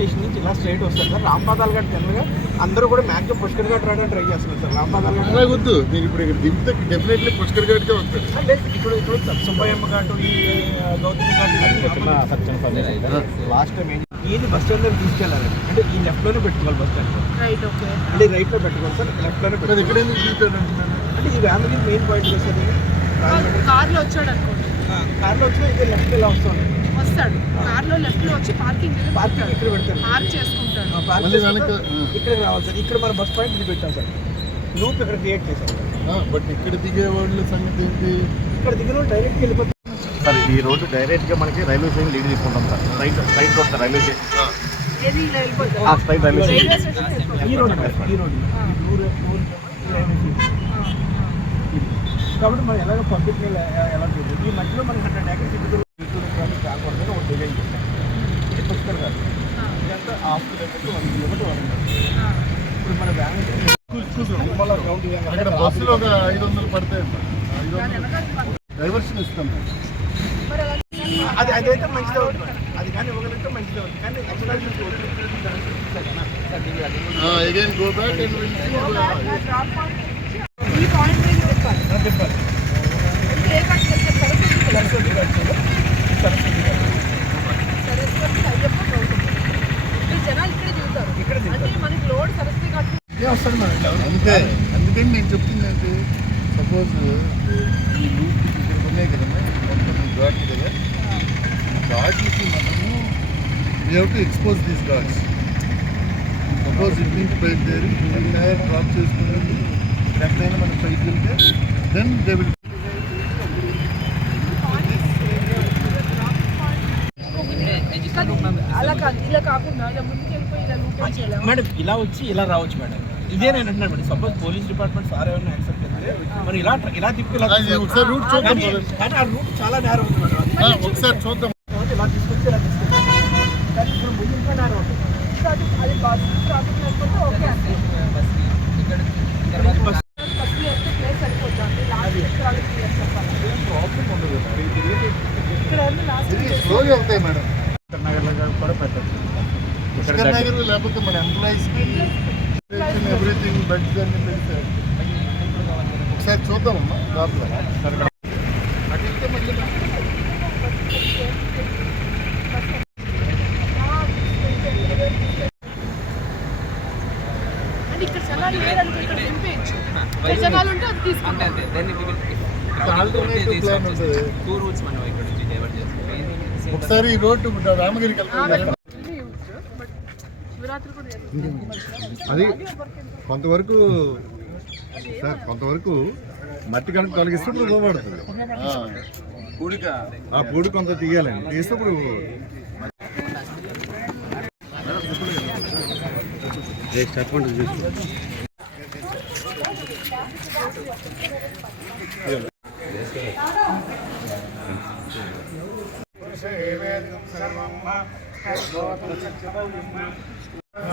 Station నుంచి ఇలా straight వస్తారు. సార్ రాంపాదాల్ ఘాట్ జనరల్గా అందరూ కూడా మ్యాక్సిమం పుష్కర్ ఘాట్ రావడానికి ట్రై చేస్తున్నారు సార్. రాంపాదాల్ ఘాట్ అలా వద్దు. మీరు ఇప్పుడు ఇక్కడ దింపితే డెఫినెట్లీ పుష్కర్ గడికే వస్తారు. ఆ, లేదు ఇప్పుడు ఇప్పుడు సార్ సుబ్బయ్యమ్మ ఘాటు ఈ గౌతమి ఘాట్ లాస్ట్ టైం ఏం బస్ స్టాండ్ దగ్గర తీసుకెళ్ళాలి అంటే ఈ లెఫ్ట్లోనే పెట్టుకోవాలి బస్ స్టాండ్ రైట్ ఓకే అంటే రైట్లో పెట్టుకోవాలి సార్ లెఫ్ట్లోనే మరి పెట్టుకోవాలి. ఇక్కడ ఎందుకు అంటున్నాను అంటే ఈ ఫ్యామిలీ మెయిన్ పాయింట్ కదా సార్. కార్లో వచ్చాడు అనుకోండి. కార్లో వచ్చినా ఇదే లెఫ్ట్ ఇలా వస్తుంది? వస్తాడు కార్లో లెఫ్ట్లో వచ్చి పార్కింగ్ దగ్గర పార్కింగ్ ఇక్కడ పెడతారు పార్క్ చేసుకుంటాడు. ఇక్కడ రావాలి సార్. ఇక్కడ మన బస్ పాయింట్ ఇది పెట్టాం సార్. లూప్ ఇక్కడ క్రియేట్ చేశాం బట్ ఇక్కడ దిగే వాళ్ళ సంగతి ఏంటి? ఇక్కడ దిగిన డైరెక్ట్ వెళ్ళిపోతాం సార్ ఈ రోడ్డు డైరెక్ట్గా మనకి రైల్వే స్టేషన్ లీడ్ తీసుకుంటాం sir. Right right road sir railway station. Straight railway station. ఈ రోడ్ ఈ రోడ్ కాబట్టి మనం ఎలాగో పబ్లిక్ ఎలా ఈ మధ్యలో మనకి హండ్రెడ్ ఏకర్స్ ఇప్పుడు కాకూడదు ఒక డిజైన్ చేశాం ఇది పుష్కర్ కాదు ఆ, ఇదంతా హాఫ్ కిలోమీటర్ వన్ కిలోమీటర్ ఇప్పుడు మన బ్యాంక్ అక్కడ బస్సులో ఒక ఐదు వందలు పడతాయి ఐదు వందలు డైవర్షన్ ఇస్తాం అది అదైతే మంచిదే అవుతుంది అది కానీ ఇవ్వగలిగితే మంచిదే అవుతుంది కానీ extra again go back and ఈ పాయింట్ చెప్పాలి సరస్వతి సరస్వతి అయ్యప్ప గౌతమి ఇక్కడ జనాలు ఇక్కడే దిగుతారు ఇక్కడ దిగుతారు. అంటే మనకి లోడ్ సరస్వతి ఘాట్ ఏ వస్తాడు మనం అంతే. అందుకని నేను చెప్తుంది ఏంటి? సపోజ్ ఈ లూప్ ఇక్కడ ఉన్నాయి కదమ్మా మొత్తం ఘాట్ కదా. ఘాట్లకి మనము we have to expose these ghats suppose it నుంచి బయలుదేరి టైర్ డ్రాప్ చేసుకుని ఎక్కడైనా మనం పైకి వెళ్తే దెన్ దే విల్ అలా కాదు ఇలా కాకుండా ఇలా ముందుకు వెళ్ళిపోయి ఇలా మేడం ఇలా వచ్చి ఇలా రావచ్చు మేడం ఇదే నేను అంటున్నాను madam suppose police department sir ఏమైనా యాక్సెప్ట్ చేస్తే మరి ఇలా ఇలా తిప్పి ఇలా ఒకసారి route చూద్దాం కానీ ఆ రూట్ చాలా నేరం ఉంది మేడం ఒకసారి చూద్దాం. ఇలా తీసుకొచ్చి ఇలా తీసుకొచ్చి. కానీ ఇప్పుడు ముందు ఇంకా నేరం ఉంటుంది అది అది బస్ ట్రాఫిక్ లేకపోతే ఓకే. అండి ఇక్కడ నుంచి బస్ స్లోగా వెళ్తాయి మేడం. నగర్లో కూడా పెట్టచ్చు. లేకపోతే మన ఎంప్లాయీస్కి ఎవ్రీథింగ్ బెడ్స్ అన్ని పెడితే ఒకసారి చూద్దామమ్మా ఒకసారి ఈ రోడ్డు రామగిరికి వెళ్తాం బట్ శివరాత్రి కూడా చేస్తాం. అది కొంతవరకు సార్ కొంతవరకు మట్టి కనుక తొలగిస్తే ఇప్పుడు పోబడుతుంది ఆ పూడి కొంత తీయాలండి.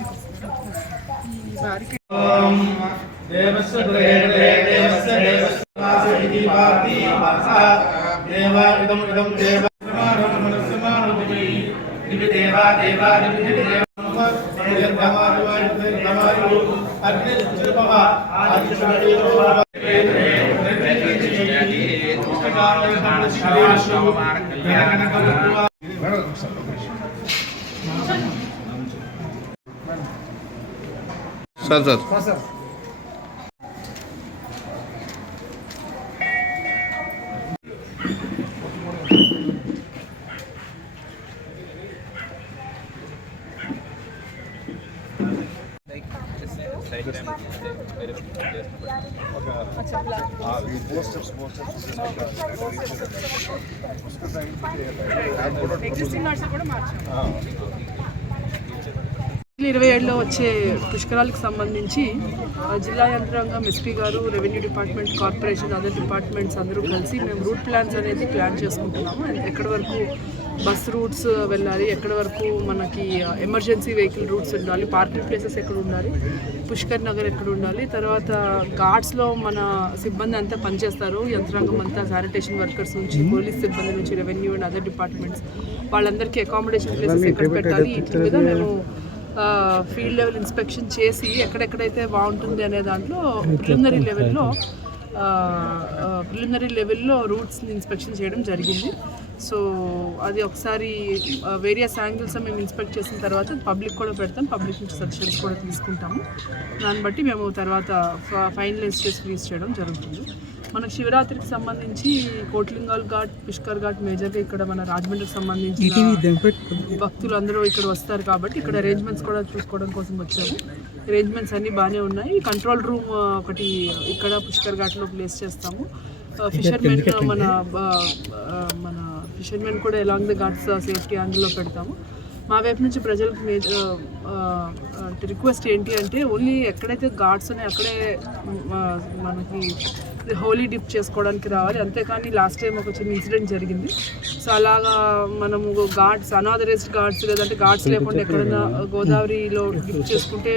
తీస్తే ఇప్పుడు సార్ సార్ టైం టైం వేరే చేస్తున్నారు అచ్చా బ్లాక్ ఎగ్జిస్టింగ్ గార్డ్స్ కూడా మార్చాం ఇరవై ఏడులో వచ్చే పుష్కరాలకు సంబంధించి జిల్లా యంత్రాంగం ఎస్పీ గారు revenue department corporation other departments అందరూ కలిసి మేము రూట్ ప్లాన్స్ అనేది ప్లాన్ చేసుకుంటున్నాము. అండ్ ఎక్కడి వరకు బస్ రూట్స్ వెళ్ళాలి ఎక్కడి వరకు మనకి ఎమర్జెన్సీ వెహికల్ రూట్స్ ఉండాలి పార్కింగ్ ప్లేసెస్ ఎక్కడ ఉండాలి పుష్కర్ నగర్ ఎక్కడ ఉండాలి తర్వాత ఘాట్స్లో మన సిబ్బంది అంతా పనిచేస్తారు. యంత్రాంగం అంతా శానిటేషన్ వర్కర్స్ నుంచి పోలీస్ సిబ్బంది నుంచి రెవెన్యూ అండ్ అదర్ డిపార్ట్మెంట్స్ వాళ్ళందరికీ అకామిడేషన్ ప్లేసెస్ ఎక్కడ పెట్టాలి వీటి మీద మేము ఫీల్డ్ లెవెల్ ఇన్స్పెక్షన్ చేసి ఎక్కడెక్కడైతే బాగుంటుంది అనే దాంట్లో ప్రిలిమినరీ లెవెల్లో ప్రిలిమినరీ లెవెల్లో రూట్స్ని ఇన్స్పెక్షన్ చేయడం జరిగింది. సో అది ఒకసారి వేరియస్ యాంగిల్స్ మేము ఇన్స్పెక్ట్ చేసిన తర్వాత పబ్లిక్ కూడా పెడతాం పబ్లిక్ నుంచి సజెషన్స్ కూడా తీసుకుంటాము. దాన్ని బట్టి మేము తర్వాత ఫైనలైజ్ చేసి రిలీజ్ చేయడం జరుగుతుంది. మనకు శివరాత్రికి సంబంధించి కోట్లింగాల్ ఘాట్ పుష్కర్ ఘాట్ మేజర్గా ఇక్కడ మన రాజమండ్రికి సంబంధించి భక్తులు అందరూ ఇక్కడ వస్తారు కాబట్టి ఇక్కడ అరేంజ్మెంట్స్ కూడా చూసుకోవడం కోసం వచ్చాము. అరేంజ్మెంట్స్ అన్నీ బాగానే ఉన్నాయి. కంట్రోల్ రూమ్ ఒకటి ఇక్కడ పుష్కర్ ఘాట్లో ప్లేస్ చేస్తాము. ఫిషర్మెన్ మన మన ఫిషర్మెన్ కూడా ఎలాంగ్ ద ఘాట్స్ సేఫ్టీ అందులో పెడతాము. మా వైపు నుంచి ప్రజలకు రిక్వెస్ట్ ఏంటి అంటే ఓన్లీ ఎక్కడైతే ఘాట్స్ ఉన్నాయో అక్కడే మనకి హోలీ డిప్ చేసుకోవడానికి రావాలి. అంతేకాని లాస్ట్ టైం ఒక చిన్న ఇన్సిడెంట్ జరిగింది. సో అలాగా మనము ఘాట్స్ అనాథరైజ్డ్ ఘాట్స్ లేదంటే ఘాట్స్ లేకుండా ఎక్కడైనా గోదావరిలో డిప్ చేసుకుంటే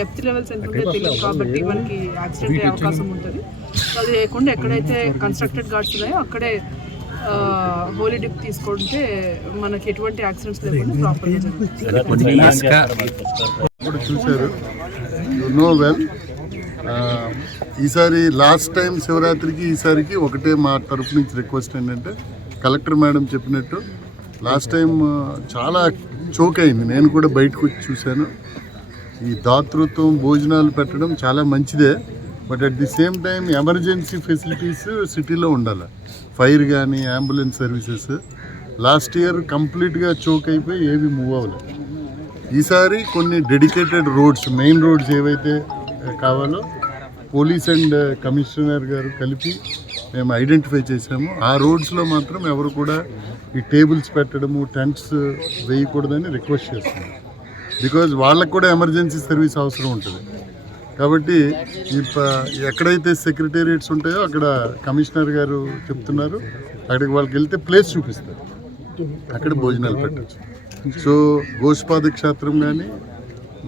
డెప్త్ లెవెల్స్ ఎంత ఉంటే తెలియదు కాబట్టి మనకి యాక్సిడెంట్ అయ్యే అవకాశం ఉంటుంది. సో అది లేకుండా ఎక్కడైతే కన్స్ట్రక్టెడ్ ఘాట్స్ ఉన్నాయో అక్కడే హోలీ డిప్ తీసుకుంటే మనకి ఎటువంటి యాక్సిడెంట్స్ లేకుండా ప్రాపర్గా జరుగుతుంది చూశారు? యు నో వెల్ ఈసారి లాస్ట్ టైం శివరాత్రికి ఈసారికి ఒకటే మా తరఫు నుంచి రిక్వెస్ట్ ఏంటంటే కలెక్టర్ మేడం చెప్పినట్టు లాస్ట్ టైం uh, చాలా చోక్ అయింది. నేను కూడా బయటకు వచ్చి చూశాను. ఈ దాతృత్వం భోజనాలు పెట్టడం చాలా మంచిదే. But at the same time emergency facilities సిటీలో ఉండాలి. ఫైర్ కానీ అంబులెన్స్ సర్వీసెస్ లాస్ట్ ఇయర్ కంప్లీట్గా చోక్ అయిపోయి ఏవి మూవ్ అవ్వలేదు ఈసారి కొన్ని డెడికేటెడ్ రోడ్స్ మెయిన్ రోడ్స్ ఏవైతే uh, కావాలో పోలీస్ అండ్ కమిషనర్ గారు కలిపి మేము ఐడెంటిఫై చేసాము ఆ రోడ్స్లో మాత్రం ఎవరు కూడా ఈ టేబుల్స్ పెట్టడము టెంట్స్ వేయకూడదని రిక్వెస్ట్ చేస్తున్నాం. బికాజ్ వాళ్ళకు కూడా ఎమర్జెన్సీ సర్వీస్ అవసరం ఉంటుంది. కాబట్టి ఎక్కడైతే సెక్రటేరియట్స్ ఉంటాయో అక్కడ కమిషనర్ గారు చెప్తున్నారు. అక్కడికి వాళ్ళకి వెళ్తే ప్లేస్ చూపిస్తారు. అక్కడ భోజనాలు పెట్టచ్చు. సో గోష్పాద క్షేత్రం కానీ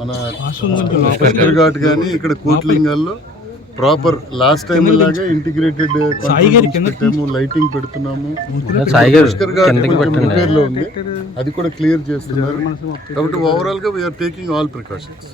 మన ఘాట్ కానీ ఇక్కడ కోట్లింగాల్లో ప్రాపర్ లాస్ట్ టైం లాగే ఇంటిగ్రేటెడ్ పెట్టాము లైటింగ్ పెడుతున్నాము. పుష్కర్ రిపేర్లో ఉంది. అది కూడా క్లియర్ చేస్తున్నారు. కాబట్టి ఓవరాల్గా వీఆర్ టేకింగ్ ఆల్ ప్రికాషన్స్